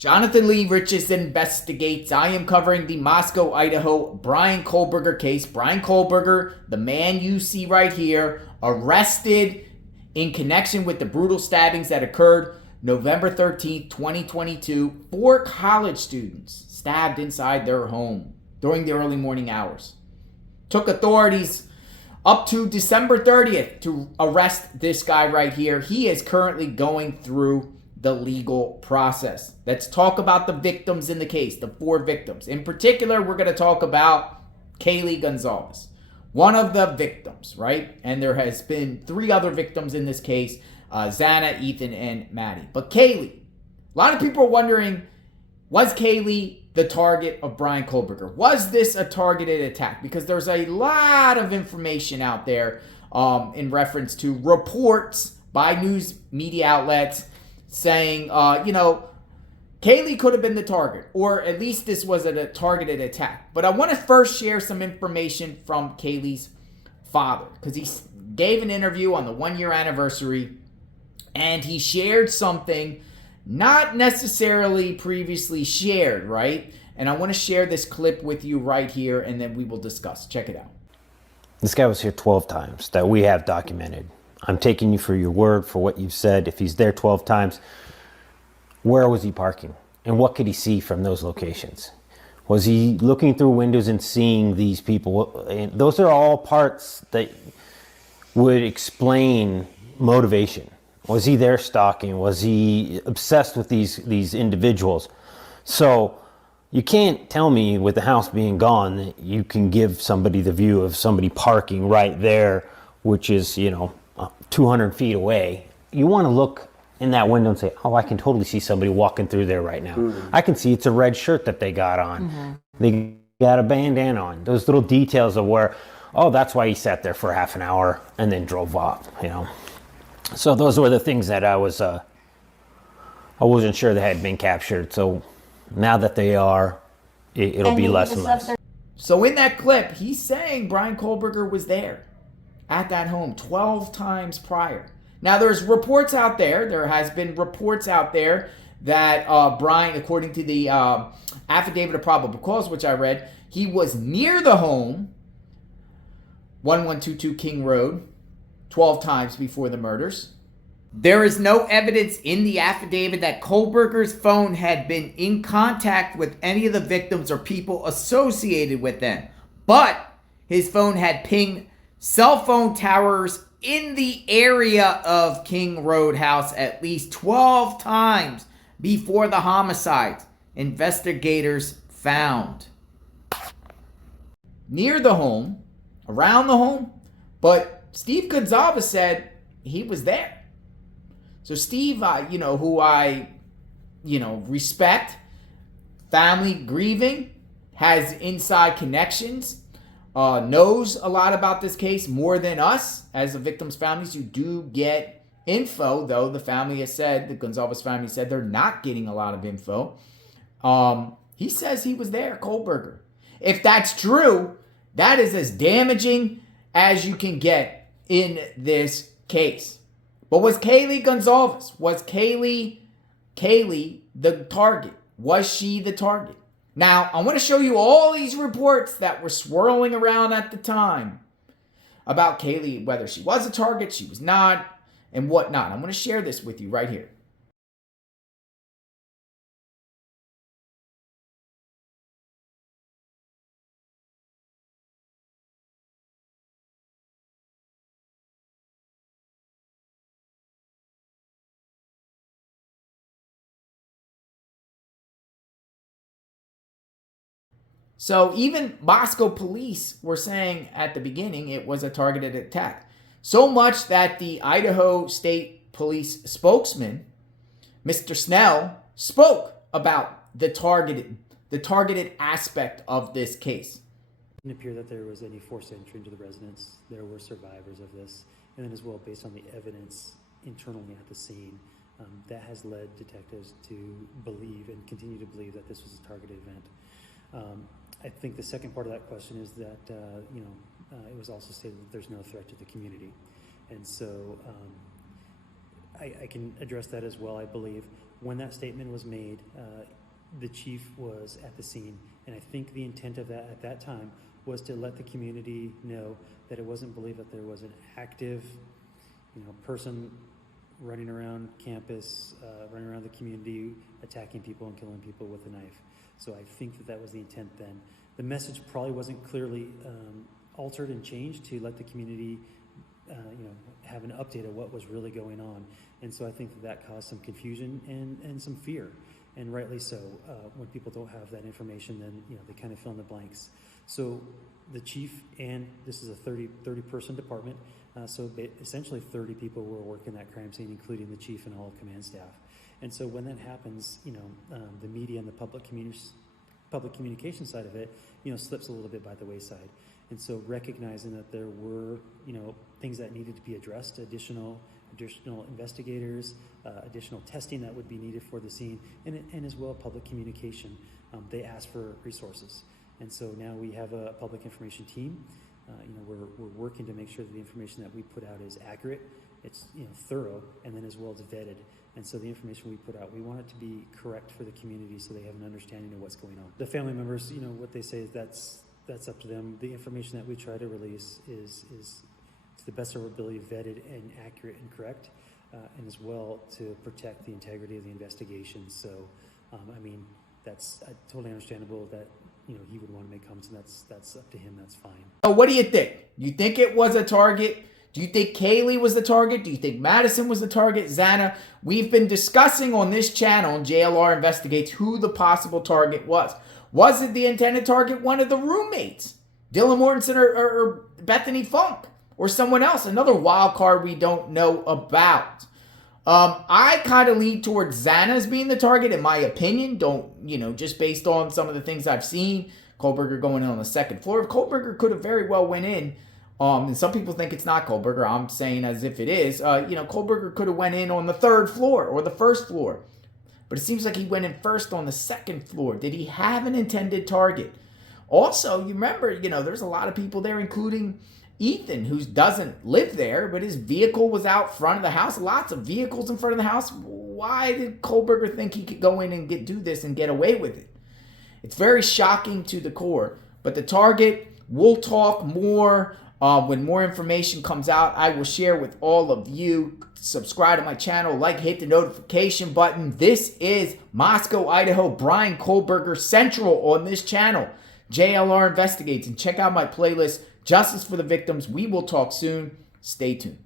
Jonathan Lee Riches investigates. I am covering the Moscow, Idaho Bryan Kohberger case. Bryan Kohberger, the man you see right here, arrested in connection with the brutal stabbings that occurred November 13th, 2022. 4 college students stabbed inside their home during the early morning hours. Took authorities up to December 30th to arrest this guy right here. He is currently going through the legal process. Let's talk about the victims in the case, the 4 victims. In particular, we're going to talk about Kaylee Goncalves, one of the victims, right? And there has been 3 other victims in this case, Xana, Ethan, and Maddie. But Kaylee, a lot of people are wondering, was Kaylee the target of Bryan Kohberger? Was this a targeted attack? Because there's a lot of information out there in reference to reports by news media outlets saying, Kaylee could have been the target, or at least this was a targeted attack. But I want to first share some information from Kaylee's father, because he gave an interview on the 1-year anniversary, and he shared something not necessarily previously shared, right? And I want to share this clip with you right here, and then we will discuss. Check it out. This guy was here 12 times that we have documented. I'm taking you for your word for what you've said. If he's there 12 times, where was he parking? And what could he see from those locations? Was he looking through windows and seeing these people? And those are all parts that would explain motivation. Was he there stalking? Was he obsessed with these individuals? So you can't tell me with the house being gone that you can give somebody the view of somebody parking right there, which is, 200 feet away. You want to look in that window and say, oh, I can totally see somebody walking through there right now. Mm-hmm. I can see it's a red shirt that they got on. Mm-hmm. They got a bandana on. Those little details of where, oh, that's why he sat there for half an hour and then drove off, So those were the things that I wasn't sure they had been captured. So now that they are, it'll be less and less. So in that clip, he's saying Bryan Kohberger was there at that home 12 times prior. Now, there's reports out there. There has been reports out there that Bryan, according to the affidavit of probable cause, which I read, he was near the home, 1122 King Road, 12 times before the murders. There is no evidence in the affidavit that Kohberger's phone had been in contact with any of the victims or people associated with them. But his phone had pinged cell phone towers in the area of King Road House at least 12 times before the homicides, investigators found. Near the home, around the home, but Steve Goncalves said he was there. So Steve, who I, respect, family grieving, has inside connections, knows a lot about this case more than us as the victims' families who do get info, though the family has said, the Goncalves family said they're not getting a lot of info. He says he was there, Kohberger. If that's true, that is as damaging as you can get in this case. But was Kaylee Goncalves, was Kaylee the target? Was she the target? Now, I want to show you all these reports that were swirling around at the time about Kaylee, whether she was a target, she was not, and whatnot. I'm going to share this with you right here. So even Moscow police were saying at the beginning it was a targeted attack. So much that the Idaho State Police spokesman, Mr. Snell, spoke about the targeted aspect of this case. It didn't appear that there was any forced entry into the residence. There were survivors of this. And then as well, based on the evidence internally at the scene, that has led detectives to believe and continue to believe that this was a targeted event. I think the second part of that question is that, it was also stated that there's no threat to the community. And so I can address that as well, I believe. When that statement was made, the chief was at the scene, and I think the intent of that at that time was to let the community know that it wasn't believed that there was an active, person running around campus, running around the community, attacking people and killing people with a knife. So I think that that was the intent then. The message probably wasn't clearly altered and changed to let the community, have an update of what was really going on. And so I think that that caused some confusion and some fear, and rightly so. When people don't have that information, then they kind of fill in the blanks. So the chief, and this is a 30 person department, so essentially 30 people were working that crime scene, including the chief and all of command staff. And so when that happens, the media and the public communication side of it, slips a little bit by the wayside. And so recognizing that there were, things that needed to be addressed, additional investigators, additional testing that would be needed for the scene, and as well public communication, they asked for resources. And so now we have a public information team. We're working to make sure that the information that we put out is accurate, it's thorough, and then as well as vetted. And so the information we put out, we want it to be correct for the community so they have an understanding of what's going on. The family members, what they say is that's up to them. The information that we try to release is to the best of our ability vetted and accurate and correct, and as well to protect the integrity of the investigation. So, that's totally understandable that he would want to make comments, and that's up to him. That's fine. So what do you think? Do you think it was a target? Do you think Kaylee was the target? Do you think Madison was the target? Xana? We've been discussing on this channel, JLR Investigates, who the possible target was. Was it the intended target one of the roommates? Dylan Mortensen or Bethany Funk? Or someone else? Another wild card we don't know about. I kind of lean towards Xana as being the target, in my opinion. Just based on some of the things I've seen. Kohberger going in on the second floor. Kohberger could have very well went in. And some people think it's not Kohberger. I'm saying as if it is. Kohberger could have went in on the third floor or the first floor. But it seems like he went in first on the second floor. Did he have an intended target? Also, you remember, there's a lot of people there, including Ethan, who doesn't live there, but his vehicle was out front of the house. Lots of vehicles in front of the house. Why did Kohberger think he could go in and do this and get away with it? It's very shocking to the core. But the target, we'll talk more when more information comes out. I will share with all of you. Subscribe to my channel, hit the notification button. This is Moscow, Idaho, Bryan Kohberger Central on this channel. JLR Investigates, and check out my playlist, Justice for the Victims. We will talk soon. Stay tuned.